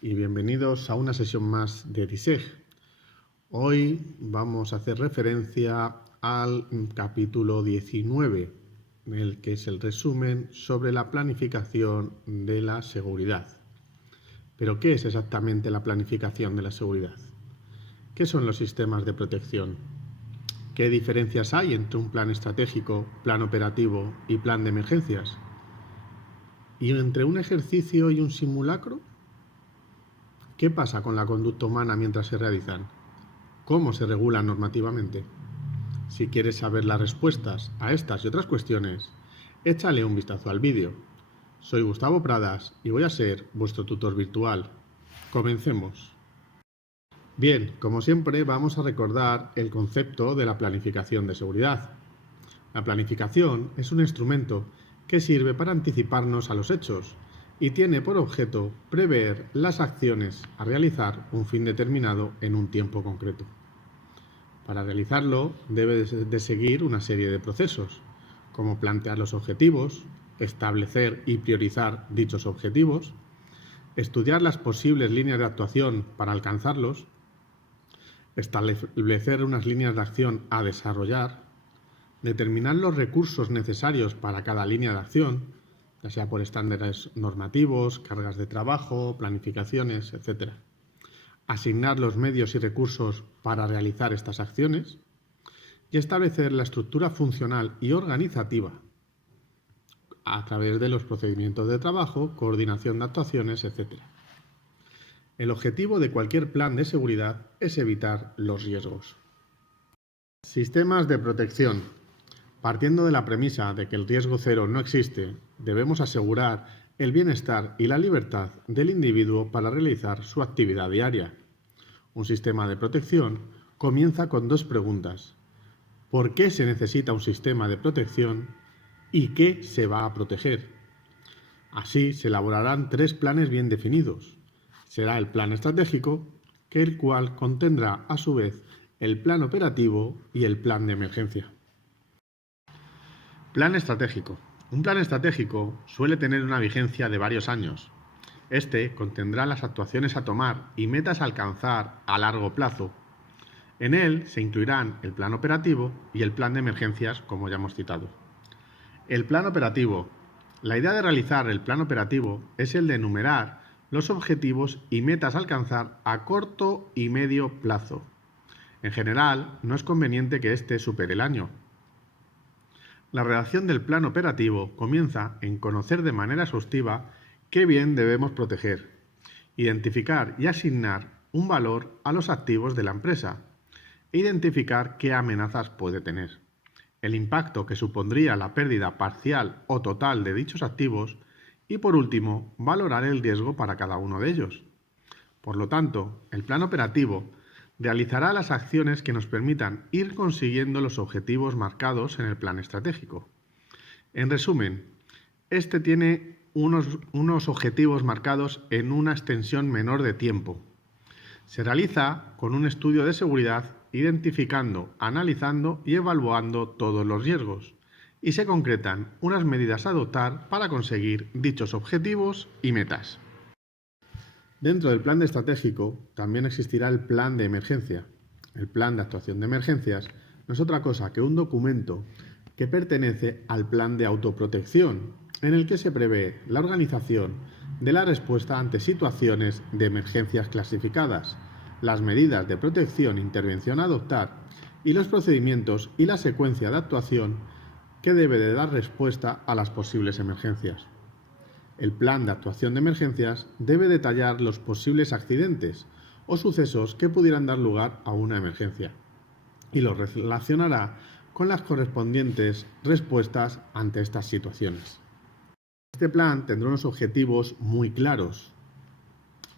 días y bienvenidos a una sesión más de DISEG. Hoy vamos a hacer referencia al capítulo 19, el que es el resumen sobre la planificación de la seguridad. ¿Pero qué es exactamente la planificación de la seguridad? ¿Qué son los sistemas de protección? ¿Qué diferencias hay entre un plan estratégico, plan operativo y plan de emergencias? ¿Y entre un ejercicio y un simulacro? ¿Qué pasa con la conducta humana mientras se realizan? ¿Cómo se regulan normativamente? Si quieres saber las respuestas a estas y otras cuestiones, échale un vistazo al vídeo. Soy Gustavo Pradas y voy a ser vuestro tutor virtual. Comencemos. Bien, como siempre vamos a recordar el concepto de la planificación de seguridad. La planificación es un instrumento que sirve para anticiparnos a los hechos y tiene por objeto prever las acciones a realizar un fin determinado en un tiempo concreto. Para realizarlo debe de seguir una serie de procesos, como plantear los objetivos, establecer y priorizar dichos objetivos, estudiar las posibles líneas de actuación para alcanzarlos, establecer unas líneas de acción a desarrollar, determinar los recursos necesarios para cada línea de acción, ya sea por estándares normativos, cargas de trabajo, planificaciones, etc. Asignar los medios y recursos para realizar estas acciones y establecer la estructura funcional y organizativa a través de los procedimientos de trabajo, coordinación de actuaciones, etc. El objetivo de cualquier plan de seguridad es evitar los riesgos. Sistemas de protección. Partiendo de la premisa de que el riesgo cero no existe, debemos asegurar el bienestar y la libertad del individuo para realizar su actividad diaria. Un sistema de protección comienza con dos preguntas. ¿Por qué se necesita un sistema de protección y qué se va a proteger? Así se elaborarán tres planes bien definidos. Será el plan estratégico, el cual contendrá a su vez el plan operativo y el plan de emergencia. Plan estratégico. Un plan estratégico suele tener una vigencia de varios años. Este contendrá las actuaciones a tomar y metas a alcanzar a largo plazo. En él se incluirán el plan operativo y el plan de emergencias, como ya hemos citado. El plan operativo. La idea de realizar el plan operativo es el de enumerar los objetivos y metas a alcanzar a corto y medio plazo. En general, no es conveniente que éste supere el año. La redacción del plan operativo comienza en conocer de manera exhaustiva qué bien debemos proteger, identificar y asignar un valor a los activos de la empresa e identificar qué amenazas puede tener, el impacto que supondría la pérdida parcial o total de dichos activos y, por último, valorar el riesgo para cada uno de ellos. Por lo tanto, el plan operativo realizará las acciones que nos permitan ir consiguiendo los objetivos marcados en el plan estratégico. En resumen, este tiene unos objetivos marcados en una extensión menor de tiempo. Se realiza con un estudio de seguridad identificando, analizando y evaluando todos los riesgos y se concretan unas medidas a adoptar para conseguir dichos objetivos y metas. Dentro del plan estratégico también existirá el plan de emergencia. El plan de actuación de emergencias no es otra cosa que un documento que pertenece al plan de autoprotección, en el que se prevé la organización de la respuesta ante situaciones de emergencias clasificadas, las medidas de protección e intervención a adoptar y los procedimientos y la secuencia de actuación que debe de dar respuesta a las posibles emergencias. El plan de actuación de emergencias debe detallar los posibles accidentes o sucesos que pudieran dar lugar a una emergencia y los relacionará con las correspondientes respuestas ante estas situaciones. Este plan tendrá unos objetivos muy claros.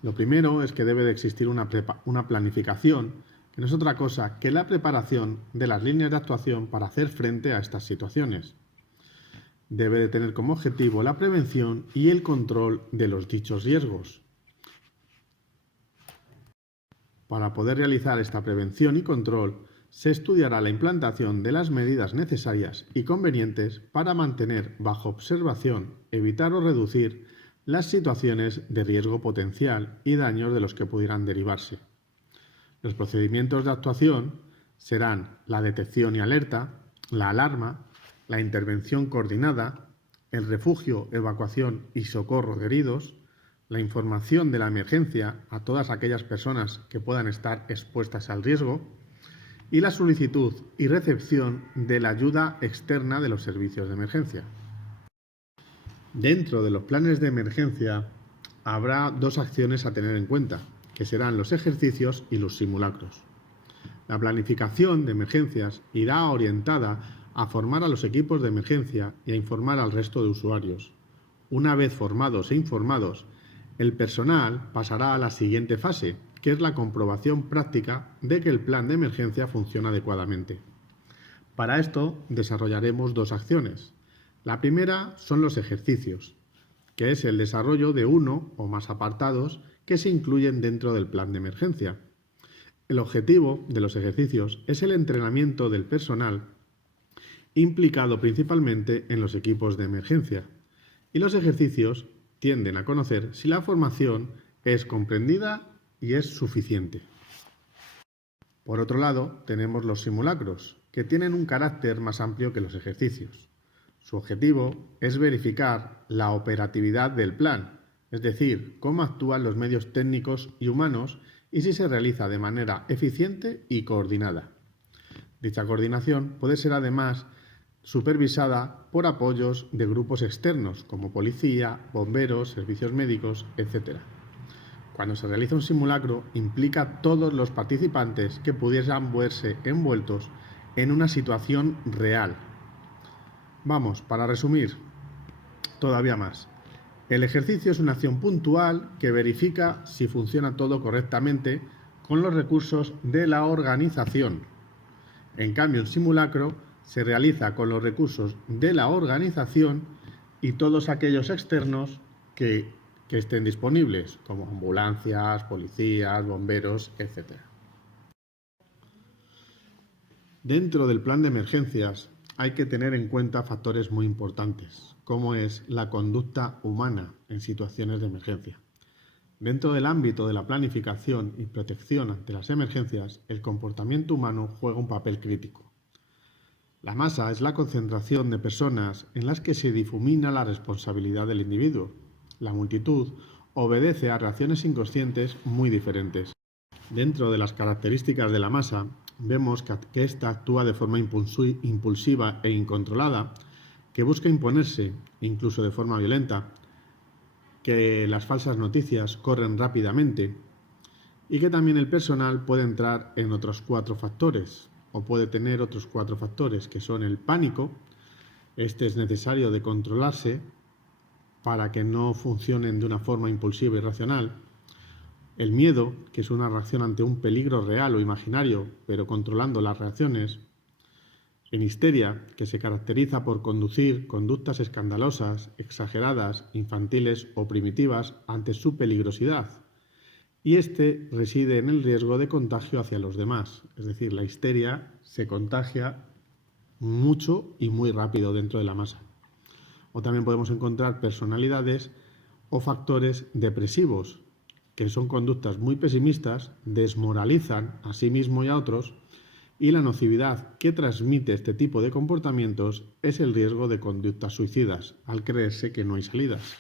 Lo primero es que debe de existir una planificación, que no es otra cosa que la preparación de las líneas de actuación para hacer frente a estas situaciones. Debe de tener como objetivo la prevención y el control de los dichos riesgos. Para poder realizar esta prevención y control, se estudiará la implantación de las medidas necesarias y convenientes para mantener bajo observación, evitar o reducir las situaciones de riesgo potencial y daños de los que pudieran derivarse. Los procedimientos de actuación serán la detección y alerta, la alarma, la intervención coordinada, el refugio, evacuación y socorro de heridos, la información de la emergencia a todas aquellas personas que puedan estar expuestas al riesgo y la solicitud y recepción de la ayuda externa de los servicios de emergencia. Dentro de los planes de emergencia habrá dos acciones a tener en cuenta, que serán los ejercicios y los simulacros. La planificación de emergencias irá orientada a formar a los equipos de emergencia y a informar al resto de usuarios. Una vez formados e informados, el personal pasará a la siguiente fase, que es la comprobación práctica de que el plan de emergencia funciona adecuadamente. Para esto desarrollaremos dos acciones. La primera son los ejercicios, que es el desarrollo de uno o más apartados que se incluyen dentro del plan de emergencia. El objetivo de los ejercicios es el entrenamiento del personal implicado principalmente en los equipos de emergencia, y los ejercicios tienden a conocer si la formación es comprendida y es suficiente. Por otro lado, tenemos los simulacros, que tienen un carácter más amplio que los ejercicios. Su objetivo es verificar la operatividad del plan, es decir, cómo actúan los medios técnicos y humanos y si se realiza de manera eficiente y coordinada. Dicha coordinación puede ser además supervisada por apoyos de grupos externos como policía, bomberos, servicios médicos, etc. Cuando se realiza un simulacro, implica a todos los participantes que pudiesen verse envueltos en una situación real. Vamos, para resumir todavía más. El ejercicio es una acción puntual que verifica si funciona todo correctamente con los recursos de la organización. En cambio, el simulacro se realiza con los recursos de la organización y todos aquellos externos que estén disponibles, como ambulancias, policías, bomberos, etc. Dentro del plan de emergencias hay que tener en cuenta factores muy importantes, como es la conducta humana en situaciones de emergencia. Dentro del ámbito de la planificación y protección ante las emergencias, el comportamiento humano juega un papel crítico. La masa es la concentración de personas en las que se difumina la responsabilidad del individuo. La multitud obedece a reacciones inconscientes muy diferentes. Dentro de las características de la masa, vemos que ésta actúa de forma impulsiva e incontrolada, que busca imponerse, incluso de forma violenta, que las falsas noticias corren rápidamente y que también el personal puede entrar en otros 4 factores, o puede tener otros 4 factores, que son el pánico. Este es necesario de controlarse para que no funcionen de una forma impulsiva y racional. El miedo, que es una reacción ante un peligro real o imaginario, pero controlando las reacciones. En histeria, que se caracteriza por conducir conductas escandalosas, exageradas, infantiles o primitivas ante su peligrosidad. Y este reside en el riesgo de contagio hacia los demás. Es decir, la histeria se contagia mucho y muy rápido dentro de la masa. O también podemos encontrar personalidades o factores depresivos, que son conductas muy pesimistas, desmoralizan a sí mismo y a otros, y la nocividad que transmite este tipo de comportamientos es el riesgo de conductas suicidas, al creerse que no hay salidas.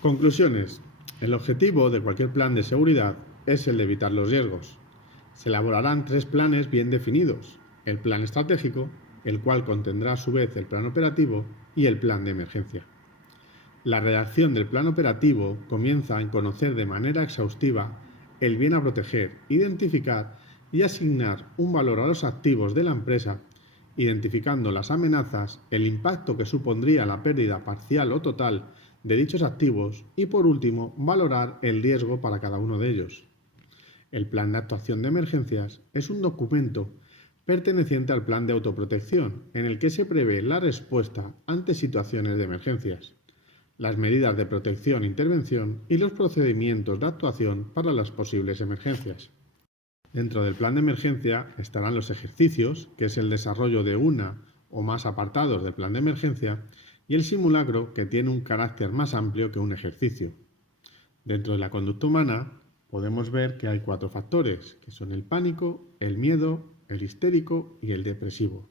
Conclusiones. El objetivo de cualquier plan de seguridad es el de evitar los riesgos. Se elaborarán 3 planes bien definidos: el plan estratégico, el cual contendrá a su vez el plan operativo, y el plan de emergencia. La redacción del plan operativo comienza en conocer de manera exhaustiva el bien a proteger, identificar y asignar un valor a los activos de la empresa, identificando las amenazas, el impacto que supondría la pérdida parcial o total de dichos activos y, por último, valorar el riesgo para cada uno de ellos. El plan de actuación de emergencias es un documento perteneciente al plan de autoprotección, en el que se prevé la respuesta ante situaciones de emergencias, las medidas de protección e intervención y los procedimientos de actuación para las posibles emergencias. Dentro del plan de emergencia estarán los ejercicios, que es el desarrollo de una o más apartados del plan de emergencia, y el simulacro, que tiene un carácter más amplio que un ejercicio. Dentro de la conducta humana podemos ver que hay 4 factores, que son el pánico, el miedo, el histérico y el depresivo.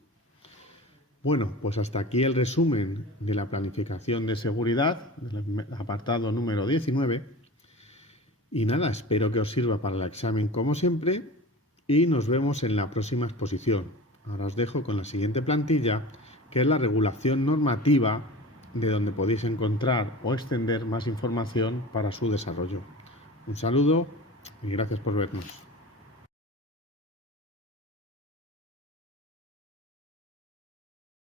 Bueno, pues hasta aquí el resumen de la planificación de seguridad, del apartado número 19. Y nada, espero que os sirva para el examen como siempre y nos vemos en la próxima exposición. Ahora os dejo con la siguiente plantilla, que es la regulación normativa, de donde podéis encontrar o extender más información para su desarrollo. Un saludo y gracias por vernos.